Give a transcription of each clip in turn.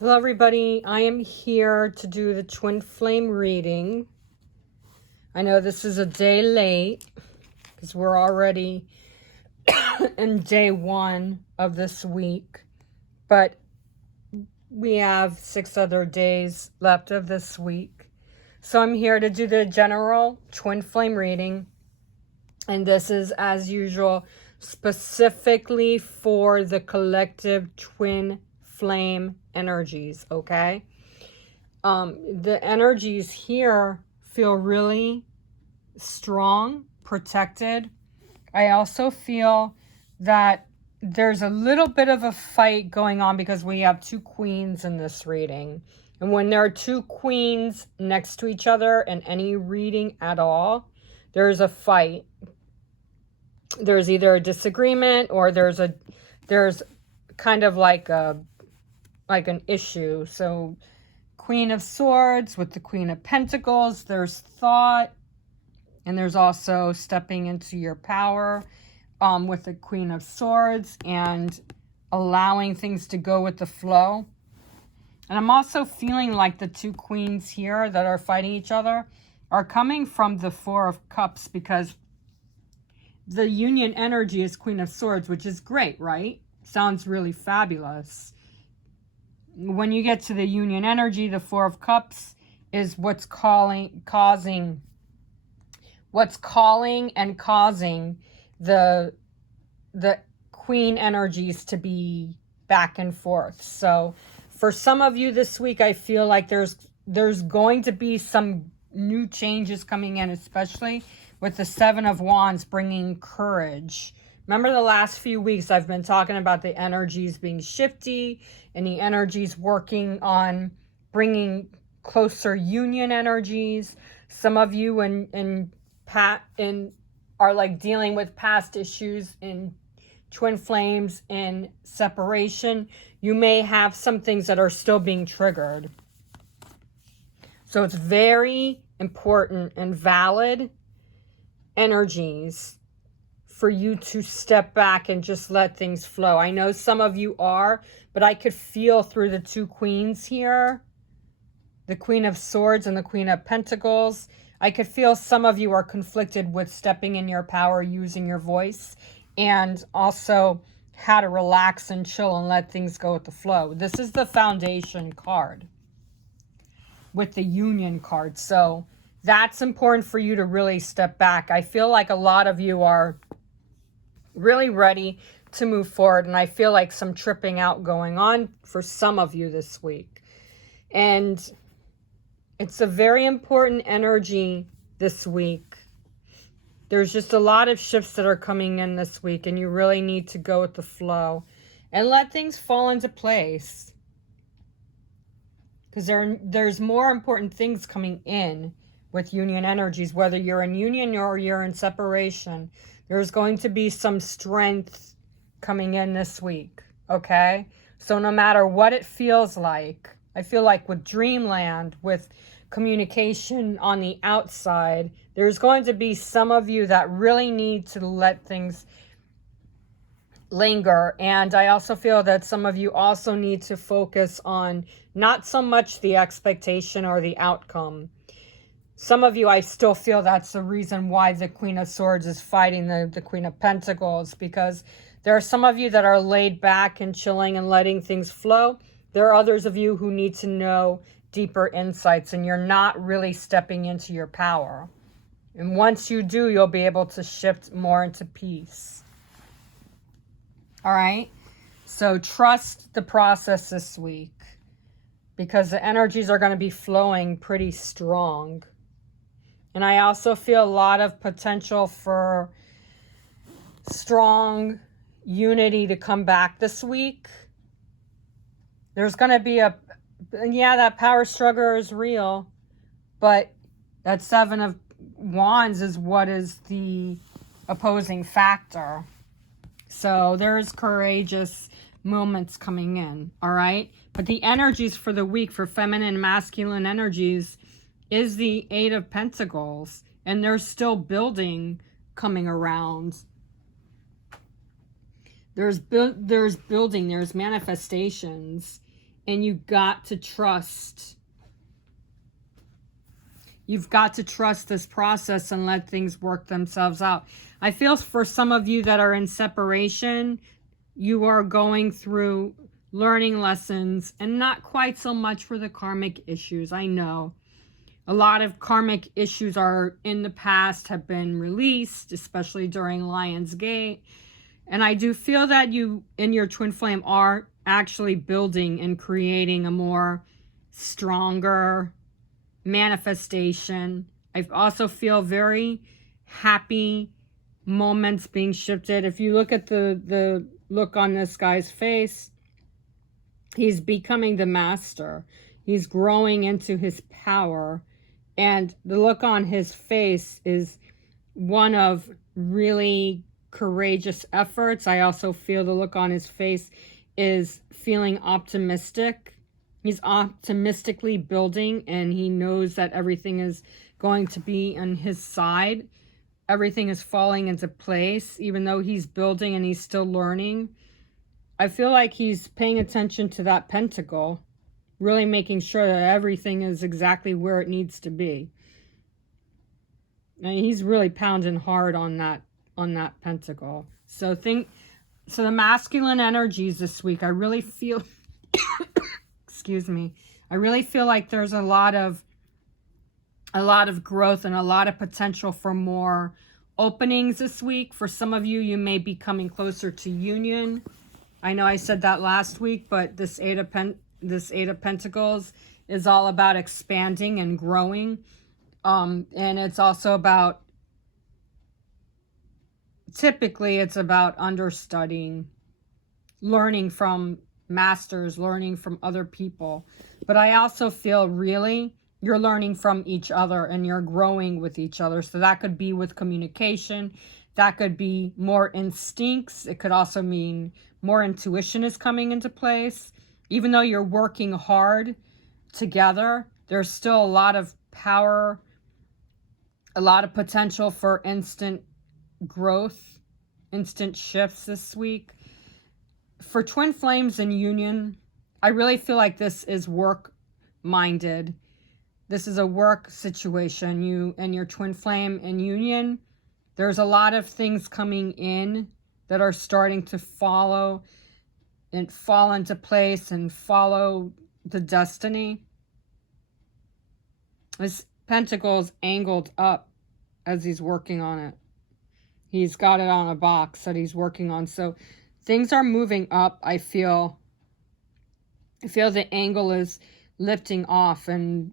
Hello everybody, I am here to do the twin flame reading. I know this is a day late because we're already in day 1 of this week, but we have 6 other days left of this week. So I'm here to do the general twin flame reading, and this is, as usual, specifically for the collective twin flame energies, okay? The energies here feel really strong, protected. I also feel that there's a little bit of a fight going on because we have 2 queens in this reading. And when there are 2 queens next to each other in any reading at all, there's a fight. There's either a disagreement or there's kind of like an issue. So Queen of Swords with the Queen of Pentacles, there's thought, and there's also stepping into your power with the Queen of Swords and allowing things to go with the flow. And I'm also feeling like the 2 queens here that are fighting each other are coming from the Four of Cups, because the union energy is Queen of Swords, which is great, right? Sounds really fabulous. When you get to the union energy, the Four of Cups is what's causing the queen energies to be back and forth. So for some of you this week, I feel like there's going to be some new changes coming in, especially with the Seven of Wands bringing courage. Remember the last few weeks I've been talking about the energies being shifty and the energies working on bringing closer union energies. Some of you are like dealing with past issues in twin flames and separation. You may have some things that are still being triggered. So it's very important and valid energies for you to step back and just let things flow. I know some of you are, but I could feel through the 2 queens here, the Queen of Swords and the Queen of Pentacles, I could feel some of you are conflicted with stepping in your power, using your voice, and also how to relax and chill and let things go with the flow. This is the Foundation card with the Union card. So that's important for you to really step back. I feel like a lot of you are really ready to move forward, and I feel like some tripping out going on for some of you this week. And it's a very important energy this week. There's just a lot of shifts that are coming in this week, and you really need to go with the flow and let things fall into place. Because there's more important things coming in with union energies, whether you're in union or you're in separation. There's going to be some strength coming in this week, okay? So no matter what it feels like, I feel like with Dreamland, with communication on the outside, there's going to be some of you that really need to let things linger. And I also feel that some of you also need to focus on not so much the expectation or the outcome. Some of you, I still feel that's the reason why the Queen of Swords is fighting the Queen of Pentacles, because there are some of you that are laid back and chilling and letting things flow. There are others of you who need to know deeper insights, and you're not really stepping into your power. And once you do, you'll be able to shift more into peace. All right? So trust the process this week, because the energies are going to be flowing pretty strong. And I also feel a lot of potential for strong unity to come back this week. There's going to be that power struggle is real, but that Seven of Wands is what is the opposing factor. So there's courageous moments coming in, all right? But the energies for the week for feminine and masculine energies is the Eight of Pentacles, and there's still building coming around. There's building, there's manifestations, And you got to trust. You've got to trust this process and let things work themselves out. I feel for some of you that are in separation, you are going through learning lessons, and not quite so much for the karmic issues. I know a lot of karmic issues are in the past, have been released, especially during Lion's Gate. And I do feel that you and your twin flame are actually building and creating a more stronger manifestation. I also feel very happy moments being shifted. If you look at the look on this guy's face, he's becoming the master. He's growing into his power. And the look on his face is one of really courageous efforts. I also feel the look on his face is feeling optimistic. He's optimistically building, and he knows that everything is going to be on his side. Everything is falling into place, even though he's building and he's still learning. I feel like he's paying attention to that pentacle, really making sure that everything is exactly where it needs to be. And he's really pounding hard on that pentacle. So the masculine energies this week, I really feel excuse me. I really feel like there's a lot of growth and a lot of potential for more openings this week. For some of you, you may be coming closer to union. I know I said that last week, but this Eight of Pentacles is all about expanding and growing. And it's also about, typically it's about understudying, learning from masters, learning from other people. But I also feel really you're learning from each other and you're growing with each other. So that could be with communication. That could be more instincts. It could also mean more intuition is coming into place. Even though you're working hard together, there's still a lot of power, a lot of potential for instant growth, instant shifts this week. For twin flames in union, I really feel like this is work-minded. This is a work situation. You and your twin flame in union, there's a lot of things coming in that are starting to follow and fall into place and follow the destiny. This pentacle is angled up as he's working on it. He's got it on a box that he's working on. So things are moving up. I feel the angle is lifting off and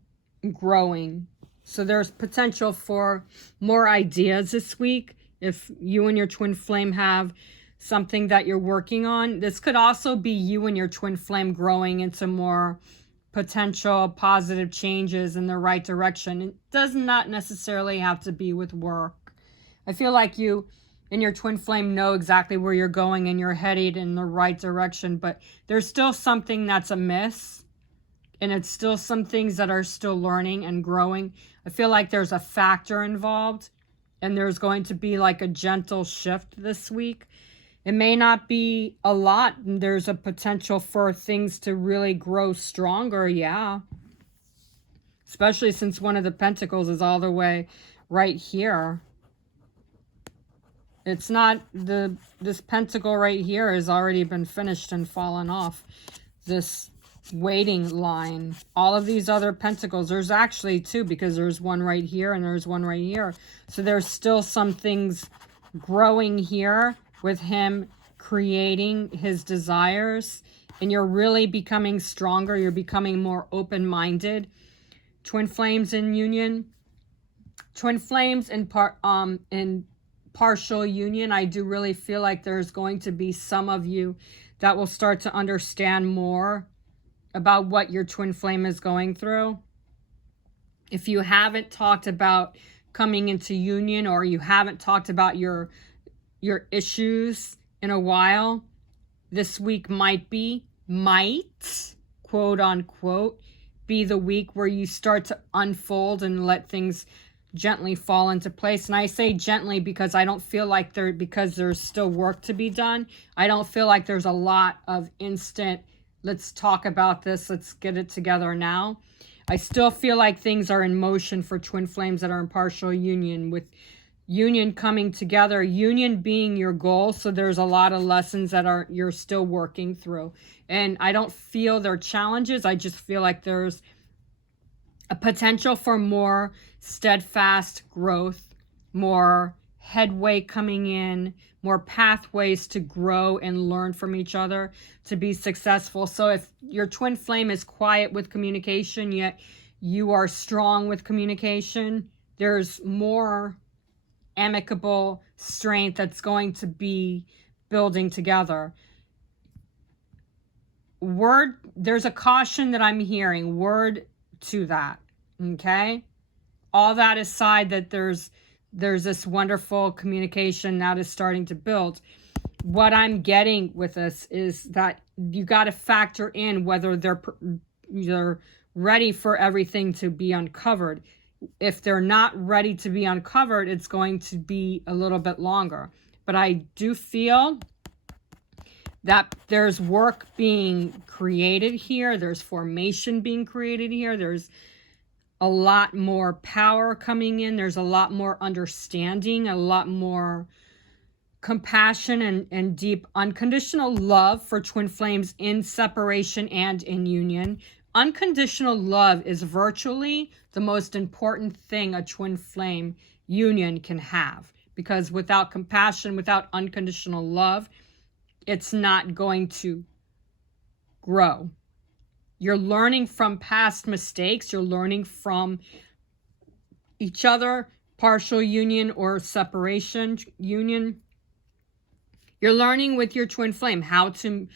growing. So there's potential for more ideas this week. If you and your twin flame have something that you're working on, this could also be you and your twin flame growing into more potential positive changes in the right direction. It does not necessarily have to be with work. I feel like you and your twin flame know exactly where you're going and you're headed in the right direction, but there's still something that's amiss, and it's still some things that are still learning and growing. I feel like there's a factor involved, and there's going to be like a gentle shift this week. It may not be a lot. There's a potential for things to really grow stronger, yeah. Especially since one of the pentacles is all the way right here. It's not this pentacle right here has already been finished and fallen off this waiting line. All of these other pentacles, there's actually two, because there's one right here and there's one right here. So there's still some things growing here with him creating his desires, and you're really becoming stronger. You're becoming more open-minded. Twin flames in union, twin flames in partial union, I do really feel like there's going to be some of you that will start to understand more about what your twin flame is going through. If you haven't talked about coming into union, or you haven't talked about your issues in a while, this week might, quote unquote, be the week where you start to unfold and let things gently fall into place. And I say gently because I don't feel like because there's still work to be done. I don't feel like there's a lot of instant let's talk about this. Let's get it together now. I still feel like things are in motion for twin flames that are in partial union, with union coming together, union being your goal. So there's a lot of lessons that you're still working through. And I don't feel they're challenges. I just feel like there's a potential for more steadfast growth, more headway coming in, more pathways to grow and learn from each other to be successful. So if your twin flame is quiet with communication, yet you are strong with communication, there's more amicable strength that's going to be building together. There's a caution that I'm hearing, word to that, okay? All that aside, that there's this wonderful communication that is starting to build. What I'm getting with this is that you got to factor in whether they're ready for everything to be uncovered. If they're not ready to be uncovered, it's going to be a little bit longer. But I do feel that there's work being created here. There's formation being created here. There's a lot more power coming in. There's a lot more understanding, a lot more compassion and deep unconditional love for twin flames in separation and in union. Unconditional love is virtually the most important thing a twin flame union can have, because without compassion, without unconditional love, it's not going to grow. You're learning from past mistakes. You're learning from each other, partial union or separation union. You're learning with your twin flame how to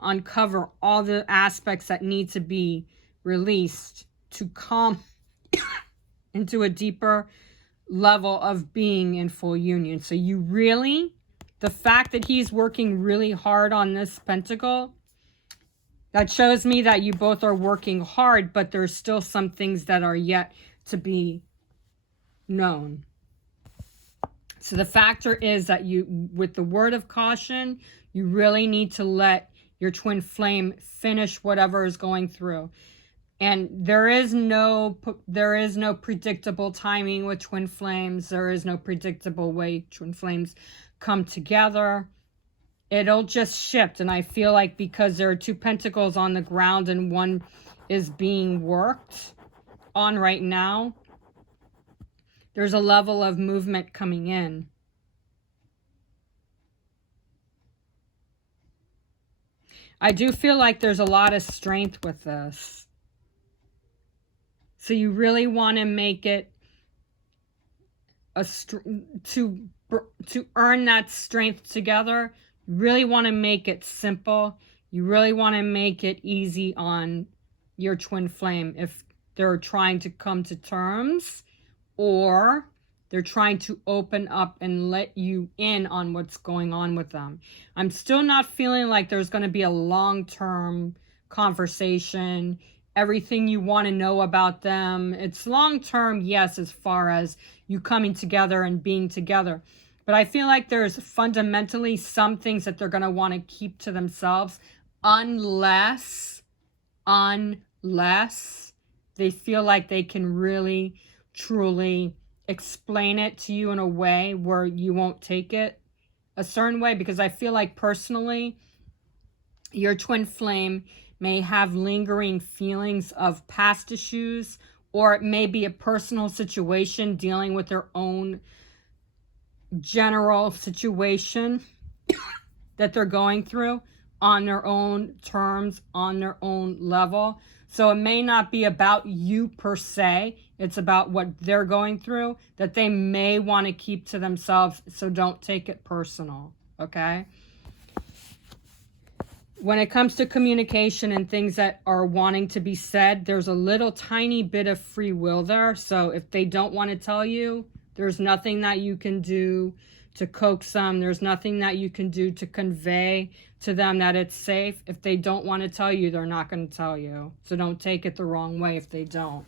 uncover all the aspects that need to be released to come into a deeper level of being in full union. So you really, the fact that he's working really hard on this pentacle, that shows me that you both are working hard, but there's still some things that are yet to be known. So the factor is that you, with the word of caution, you really need to let your twin flame finish whatever is going through. And there is no predictable timing with twin flames. There is no predictable way twin flames come together. It'll just shift. And I feel like because there are two pentacles on the ground and one is being worked on right now, there's a level of movement coming in. I do feel like there's a lot of strength with this. So you really want to make it to earn that strength together. You really want to make it simple. You really want to make it easy on your twin flame if they're trying to come to terms, or they're trying to open up and let you in on what's going on with them. I'm still not feeling like there's going to be a long-term conversation, everything you want to know about them. It's long-term, yes, as far as you coming together and being together. But I feel like there's fundamentally some things that they're going to want to keep to themselves unless they feel like they can really, truly explain it to you in a way where you won't take it a certain way. Because I feel like personally, your twin flame may have lingering feelings of past issues, or it may be a personal situation dealing with their own general situation that they're going through on their own terms, on their own level. So it may not be about you per se. It's about what they're going through that they may want to keep to themselves. So don't take it personal, okay? When it comes to communication and things that are wanting to be said, there's a little tiny bit of free will there. So if they don't want to tell you, there's nothing that you can do to coax them. There's nothing that you can do to convey to them that it's safe. If they don't want to tell you, they're not going to tell you. So don't take it the wrong way if they don't.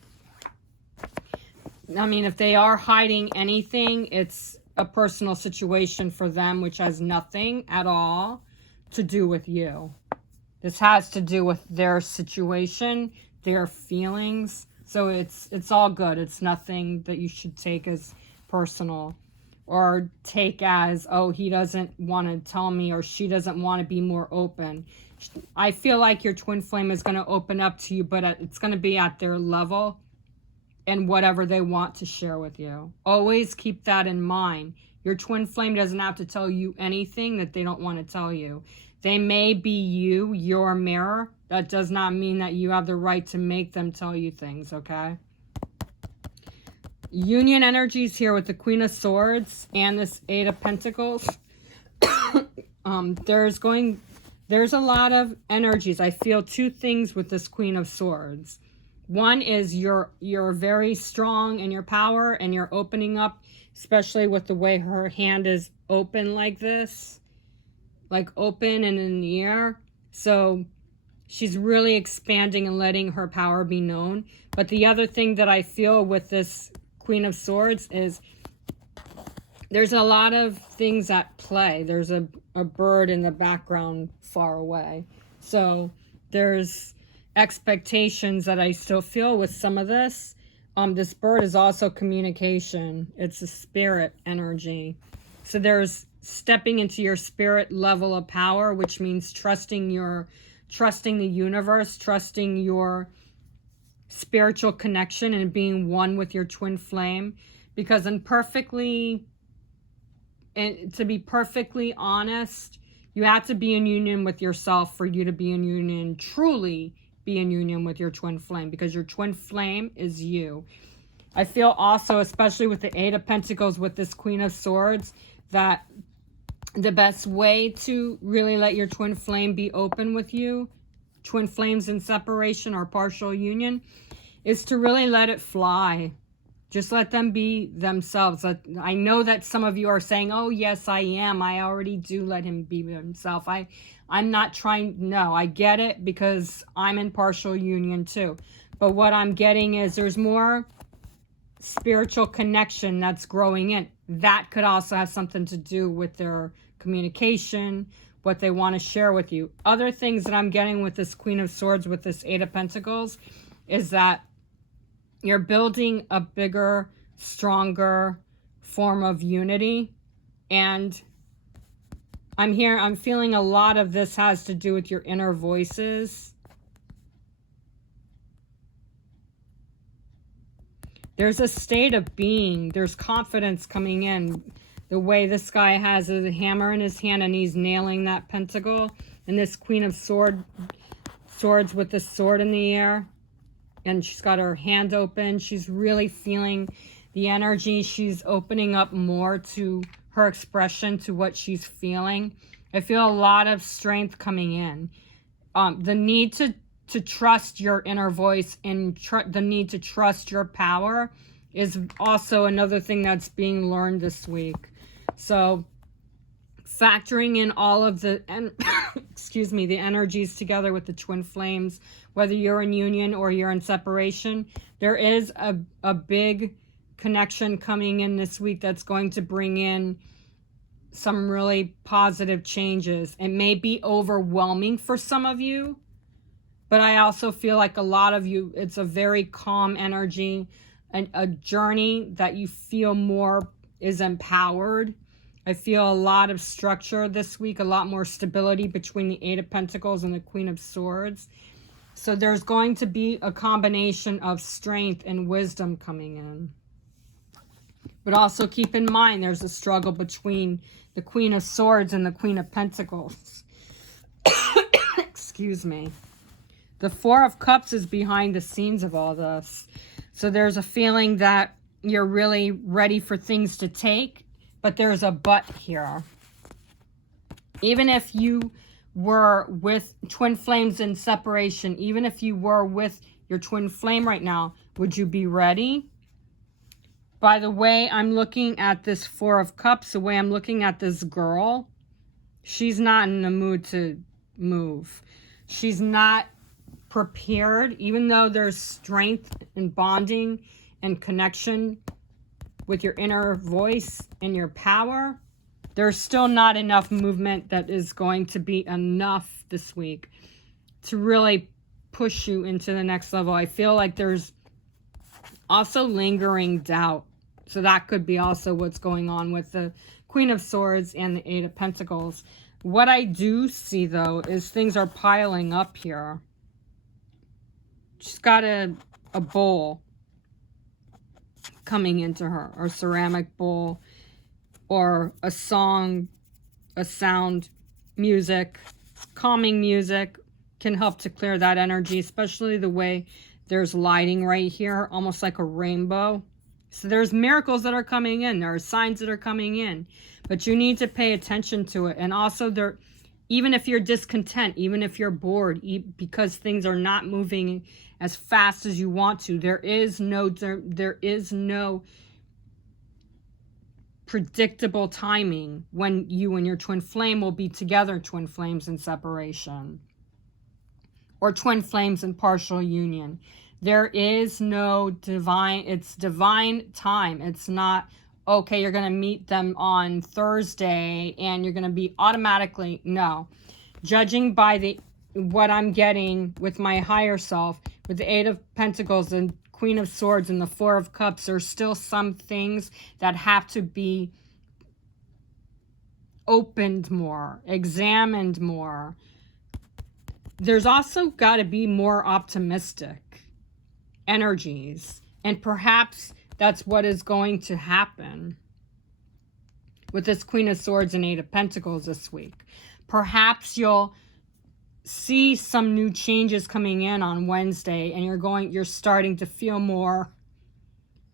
I mean, if they are hiding anything, it's a personal situation for them, which has nothing at all to do with you. This has to do with their situation, their feelings. So it's all good. It's nothing that you should take as personal or take as, oh, he doesn't want to tell me or she doesn't want to be more open. I feel like your twin flame is going to open up to you, but it's going to be at their level and whatever they want to share with you. Always keep that in mind. Your twin flame doesn't have to tell you anything that they don't want to tell you. They may be you, your mirror. That does not mean that you have the right to make them tell you things, okay? Union energies here with the Queen of Swords and this Eight of Pentacles. There's a lot of energies. I feel two things with this Queen of Swords. One is you're very strong in your power and you're opening up, especially with the way her hand is open like this. Like open and in the air. So she's really expanding and letting her power be known. But the other thing that I feel with this Queen of Swords is there's a lot of things at play. There's a bird in the background far away. So there's expectations that I still feel with some of this. This bird is also communication. It's a spirit energy. So there's stepping into your spirit level of power, which means trusting the universe, trusting your spiritual connection and being one with your twin flame. Because to be perfectly honest, you have to be in union with yourself for you to be in union, truly be in union with your twin flame, because your twin flame is you. I feel also, especially with the Eight of Pentacles with this Queen of Swords, that the best way to really let your twin flame be open with you, twin flames in separation or partial union, is to really let it fly. Just let them be themselves. I know that some of you are saying, oh, yes, I am. I already do let him be himself. I'm not trying. No, I get it because I'm in partial union too. But what I'm getting is there's more spiritual connection that's growing in. That could also have something to do with their communication, what they want to share with you. Other things that I'm getting with this Queen of Swords, with this Eight of Pentacles, is that you're building a bigger, stronger form of unity. And I'm feeling a lot of this has to do with your inner voices. There's a state of being. There's confidence coming in. The way this guy has a hammer in his hand and he's nailing that pentacle. And this Queen of Swords with the sword in the air. And she's got her hand open. She's really feeling the energy. She's opening up more to her expression, to what she's feeling. I feel a lot of strength coming in. The need to trust your inner voice and the need to trust your power is also another thing that's being learned this week. So factoring in all of the the energies together with the twin flames, whether you're in union or you're in separation, there is a big connection coming in this week that's going to bring in some really positive changes. It may be overwhelming for some of you, but I also feel like a lot of you, it's a very calm energy and a journey that you feel more is empowered. I feel a lot of structure this week, a lot more stability between the Eight of Pentacles and the Queen of Swords. So there's going to be a combination of strength and wisdom coming in. But also keep in mind, there's a struggle between the Queen of Swords and the Queen of Pentacles. Excuse me. The Four of Cups is behind the scenes of all this. So there's a feeling that you're really ready for things to take, but there's a but here. Even if you were with twin flames in separation, even if you were with your twin flame right now, would you be ready? By the way I'm looking at this Four of Cups, the way I'm looking at this girl, she's not in the mood to move. She's not prepared, even though there's strength and bonding and connection with your inner voice and your power. There's still not enough movement that is going to be enough this week. to really push you into the next level. I feel like there's also lingering doubt. So that could be also what's going on with the Queen of Swords and the Eight of Pentacles. What I do see, though, is things are piling up here. She's got a bowl coming into her, or ceramic bowl, or a song, a sound, music, calming music can help to clear that energy, especially the way there's lighting right here, almost like a rainbow. So there's miracles that are coming in. There are signs that are coming in, but you need to pay attention to it. And also there, even if you're discontent, even if you're bored, because things are not moving as fast as you want to, there is no predictable timing when you and your twin flame will be together, twin flames in separation, or twin flames in partial union. There is no divine, it's divine time. It's not, okay, you're going to meet them on Thursday and you're going to be automatically, no. Judging by what I'm getting with my higher self, with the Eight of Pentacles and Queen of Swords and the Four of Cups, there's still some things that have to be opened more, examined more. There's also got to be more optimistic energies, and perhaps that's what is going to happen with this Queen of Swords and Eight of Pentacles this week. Perhaps you'll see some new changes coming in on Wednesday, and you're starting to feel more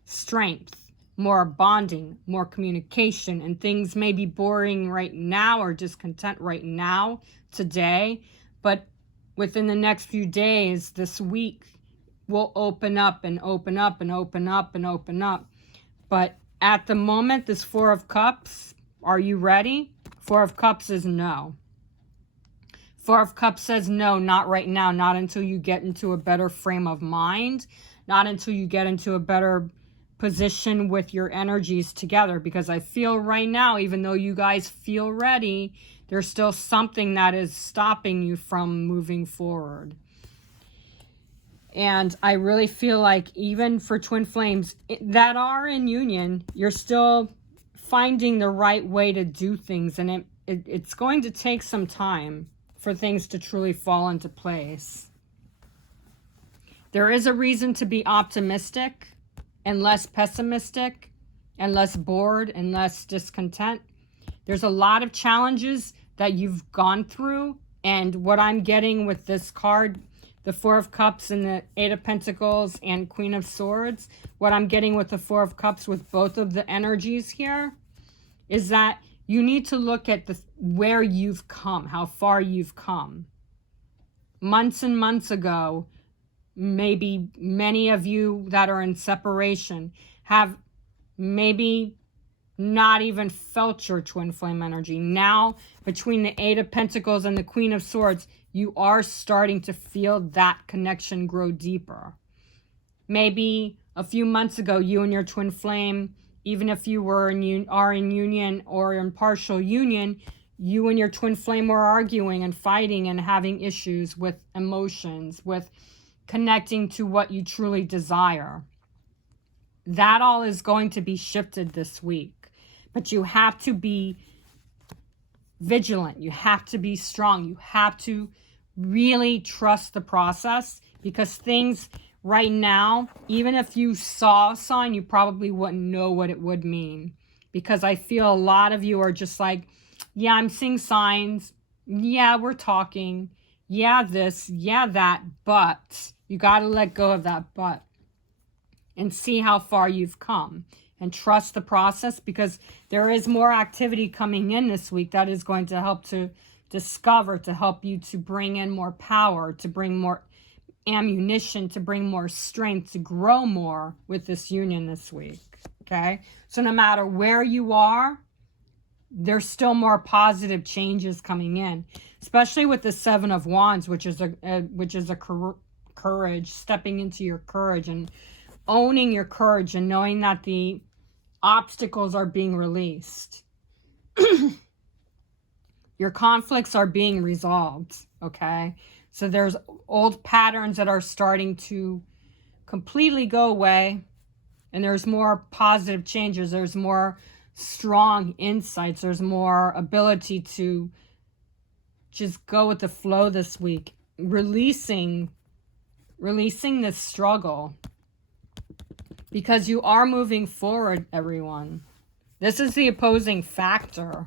strength, more bonding, more communication, and things may be boring right now or discontent right now, today, but within the next few days, this week, will open up and open up and open up and open up. But at the moment, this Four of Cups, are you ready? Four of Cups is no. Four of Cups says no, not right now, not until you get into a better frame of mind, not until you get into a better position with your energies together. Because I feel right now, even though you guys feel ready, there's still something that is stopping you from moving forward. And I really feel like even for twin flames that are in union, you're still finding the right way to do things. And it's going to take some time for things to truly fall into place. There is a reason to be optimistic and less pessimistic and less bored and less discontent. There's a lot of challenges that you've gone through. And what I'm getting with this card, the Four of Cups and the Eight of Pentacles and Queen of Swords, what I'm getting with the Four of Cups with both of the energies here is that you need to look at where you've come, how far you've come. Months and months ago, maybe many of you that are in separation have maybe not even felt your twin flame energy. Now, between the Eight of Pentacles and the Queen of Swords, you are starting to feel that connection grow deeper. Maybe a few months ago, you and your twin flame, even if you are in union or in partial union, you and your twin flame were arguing and fighting and having issues with emotions, with connecting to what you truly desire. That all is going to be shifted this week. But you have to be vigilant. You have to be strong. You have to really trust the process, because things right now, even if you saw a sign, you probably wouldn't know what it would mean. Because I feel a lot of you are just like, yeah, I'm seeing signs. Yeah, we're talking. Yeah, this. Yeah, that. But you got to let go of that but and see how far you've come. And trust the process, because there is more activity coming in this week that is going to help to discover, to help you to bring in more power, to bring more ammunition, to bring more strength, to grow more with this union this week. Okay? So no matter where you are, there's still more positive changes coming in, especially with the Seven of Wands, which is a courage, stepping into your courage and owning your courage and knowing that the obstacles are being released. Your conflicts are being resolved, okay? So there's old patterns that are starting to completely go away, and there's more positive changes. There's more strong insights. There's more ability to just go with the flow this week, releasing this struggle, because you are moving forward, everyone. This is the opposing factor,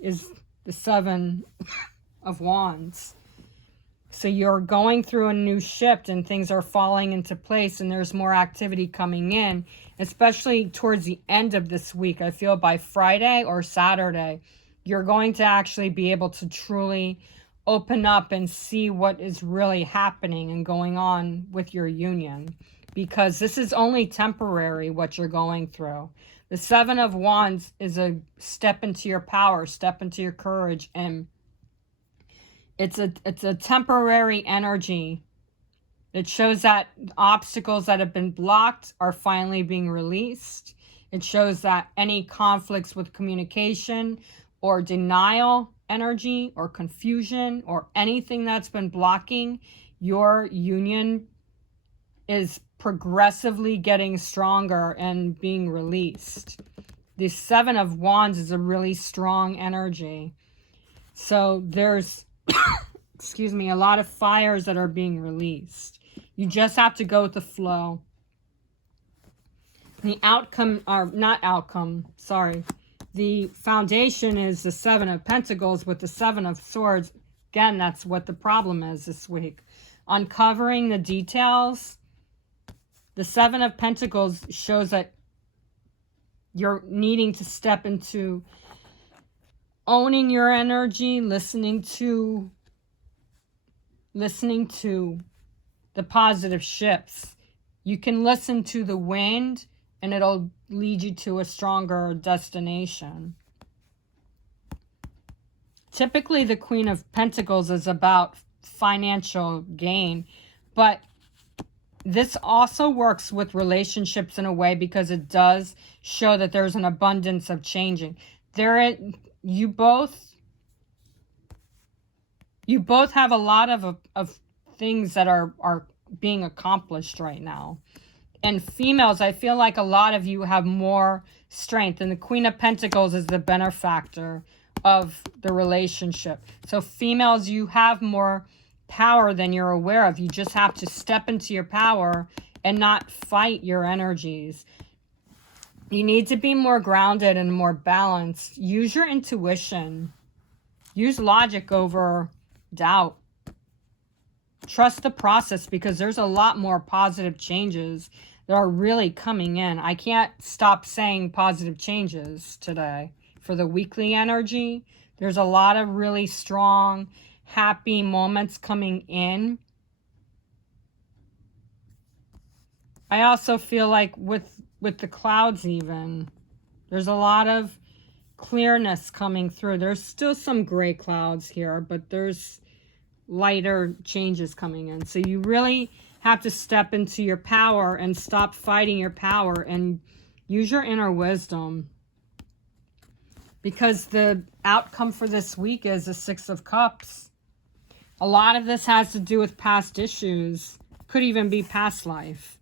is the Seven of Wands. So you're going through a new shift and things are falling into place, and there's more activity coming in, especially towards the end of this week. I feel by Friday or Saturday, you're going to actually be able to truly open up and see what is really happening and going on with your union, because this is only temporary, what you're going through. The Seven of Wands is a step into your power, step into your courage, and it's a temporary energy. It shows that obstacles that have been blocked are finally being released. It shows that any conflicts with communication or denial energy or confusion or anything that's been blocking your union is progressively getting stronger and being released. The Seven of Wands is a really strong energy. So there's excuse me, a lot of fires that are being released. You just have to go with the flow. The outcome, or not outcome, sorry. The foundation is the Seven of Pentacles with the Seven of Swords. Again, that's what the problem is this week. Uncovering the details. The Seven of Pentacles shows that you're needing to step into owning your energy, listening to the positive shifts. You can listen to the wind and it'll lead you to a stronger destination. Typically, the Queen of Pentacles is about financial gain, but this also works with relationships in a way, because it does show that there's an abundance of changing. You both have a lot of things that are being accomplished right now. And females, I feel like a lot of you have more strength. And the Queen of Pentacles is the benefactor of the relationship. So females, you have more power than you're aware of. You just have to step into your power and not fight your energies. You need to be more grounded and more balanced. Use your intuition. Use logic over doubt. Trust the process, because there's a lot more positive changes that are really coming in. I can't stop saying positive changes today. For the weekly energy, there's a lot of really strong, happy moments coming in. I also feel like with the clouds even, there's a lot of clearness coming through. There's still some gray clouds here, but there's lighter changes coming in. So you really have to step into your power and stop fighting your power and use your inner wisdom, because the outcome for this week is the Six of Cups. A lot of this has to do with past issues. Could even be past life.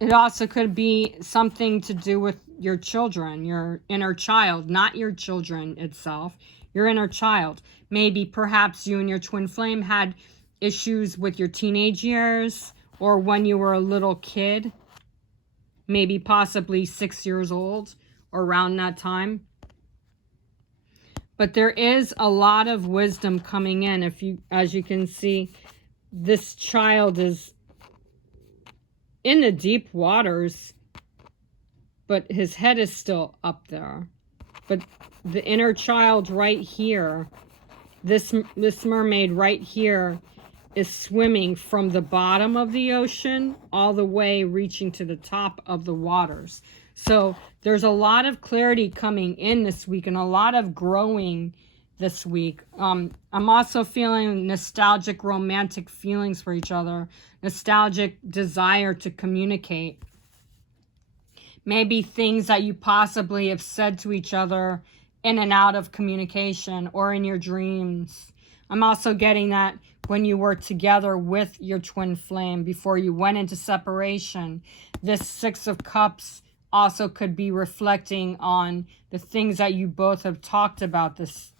It also could be something to do with your children, your inner child, not your children itself, your inner child. Maybe perhaps you and your twin flame had issues with your teenage years, or when you were a little kid, maybe possibly 6 years old or around that time. But there is a lot of wisdom coming in. As you can see, this child is in the deep waters, but his head is still up there. But the inner child right here, this mermaid right here, is swimming from the bottom of the ocean all the way reaching to the top of the waters. So there's a lot of clarity coming in this week and a lot of growing this week. I'm also feeling nostalgic, romantic feelings for each other, nostalgic desire to communicate. Maybe things that you possibly have said to each other in and out of communication or in your dreams. I'm also getting that when you were together with your twin flame before you went into separation. This Six of Cups also could be reflecting on the things that you both have talked about this,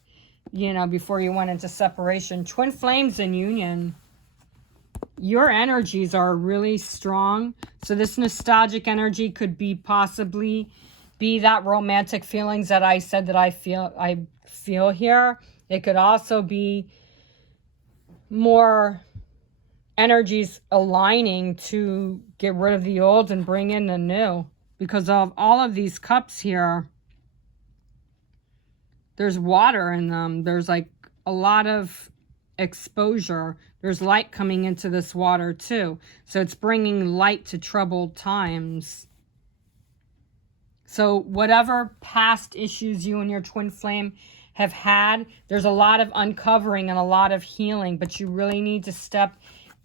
before you went into separation. Twin flames in union. Your energies are really strong. So this nostalgic energy could be possibly be that romantic feelings that I said that I feel here. It could also be more energies aligning to get rid of the old and bring in the new. Because of all of these cups here, there's water in them. There's like a lot of exposure. There's light coming into this water too. So it's bringing light to troubled times. So whatever past issues you and your twin flame have had, there's a lot of uncovering and a lot of healing, but you really need to step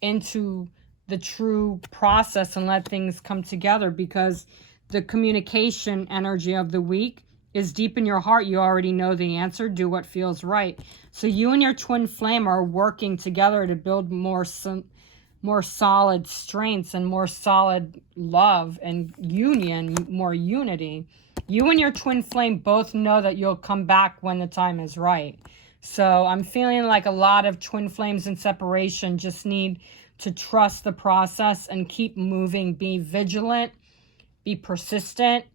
into the true process and let things come together, because the communication energy of the week is deep in your heart. You already know the answer. Do what feels right. So you and your twin flame are working together to build more solid strengths and more solid love and union, more unity. You and your twin flame both know that you'll come back when the time is right. So I'm feeling like a lot of twin flames in separation just need to trust the process and keep moving. Be vigilant, be persistent,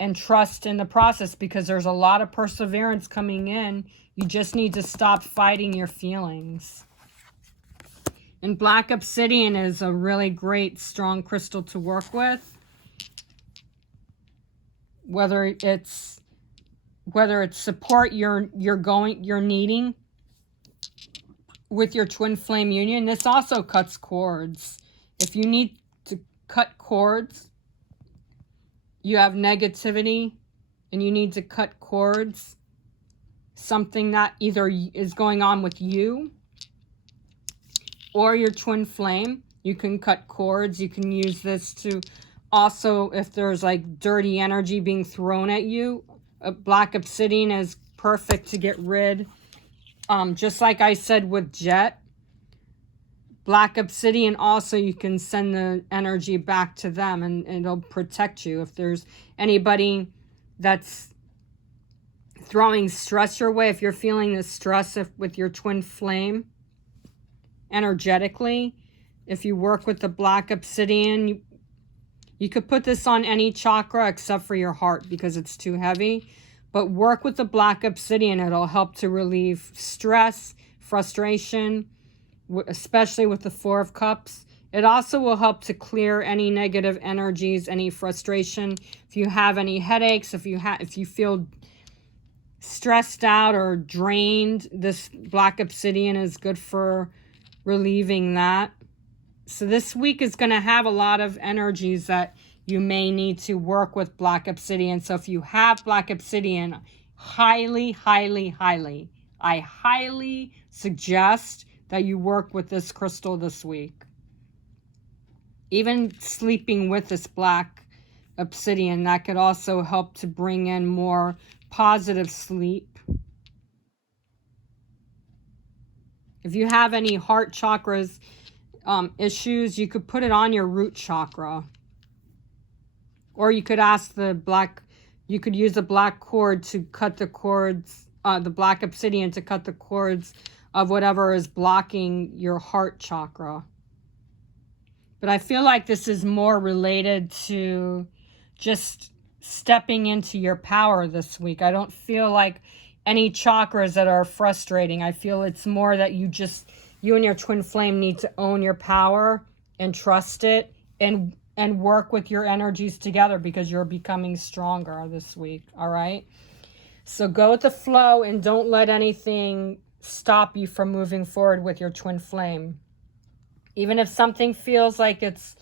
and trust in the process, because there's a lot of perseverance coming in. You just need to stop fighting your feelings. And black obsidian is a really great, strong crystal to work with. Whether it's support you're needing with your twin flame union. This also cuts cords. If you need to cut cords, you have negativity and you need to cut cords, something that either is going on with you or your twin flame, you can cut cords. You can use this to also, if there's like dirty energy being thrown at you, black obsidian is perfect to get rid. Just like I said with Jet, black obsidian also, you can send the energy back to them and it'll protect you. If there's anybody that's throwing stress your way, if you're feeling the stress with your twin flame energetically, if you work with the black obsidian, you could put this on any chakra except for your heart because it's too heavy. But work with the black obsidian. It'll help to relieve stress, frustration, especially with the Four of Cups. It also will help to clear any negative energies, any frustration. If you have any headaches, if you feel stressed out or drained, this black obsidian is good for relieving that. So this week is going to have a lot of energies that you may need to work with black obsidian. So if you have black obsidian, I highly suggest that you work with this crystal this week. Even sleeping with this black obsidian, that could also help to bring in more positive sleep. If you have any heart chakras issues, you could put it on your root chakra. Or you could ask you could use a black cord to cut the cords, the black obsidian to cut the cords of whatever is blocking your heart chakra. But I feel like this is more related to just stepping into your power this week. I don't feel like any chakras that are frustrating. I feel it's more that you and your twin flame need to own your power and trust it and work with your energies together, because you're becoming stronger this week. All right. So go with the flow and don't let anything stop you from moving forward with your twin flame. Even if something feels like it's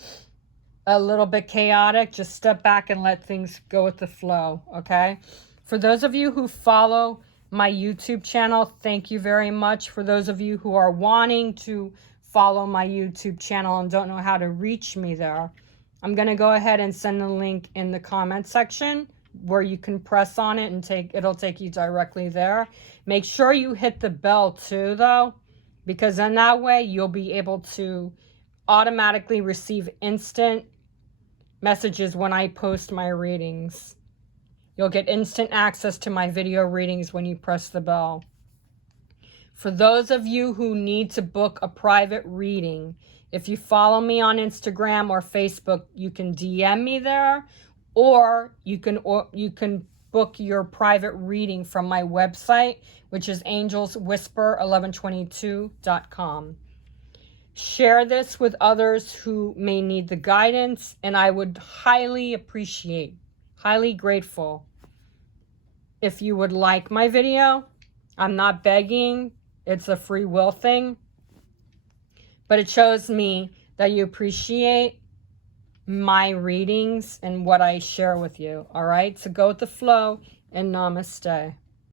a little bit chaotic, just step back and let things go with the flow. Okay. For those of you who follow my YouTube channel, thank you very much. For those of you who are wanting to follow my YouTube channel and don't know how to reach me there, I'm going to go ahead and send the link in the comment section where you can press on it and it'll take you directly there. Make sure you hit the bell too, though, because in that way you'll be able to automatically receive instant messages when I post my readings. You'll get instant access to my video readings when you press the bell. For those of you who need to book a private reading, if you follow me on Instagram or Facebook, you can DM me there, or you can book your private reading from my website, which is angelswhisper1122.com. Share this with others who may need the guidance, and I would highly appreciate, highly grateful if you would like my video. I'm not begging. It's a free will thing. But it shows me that you appreciate my readings and what I share with you. All right? So go with the flow, and namaste.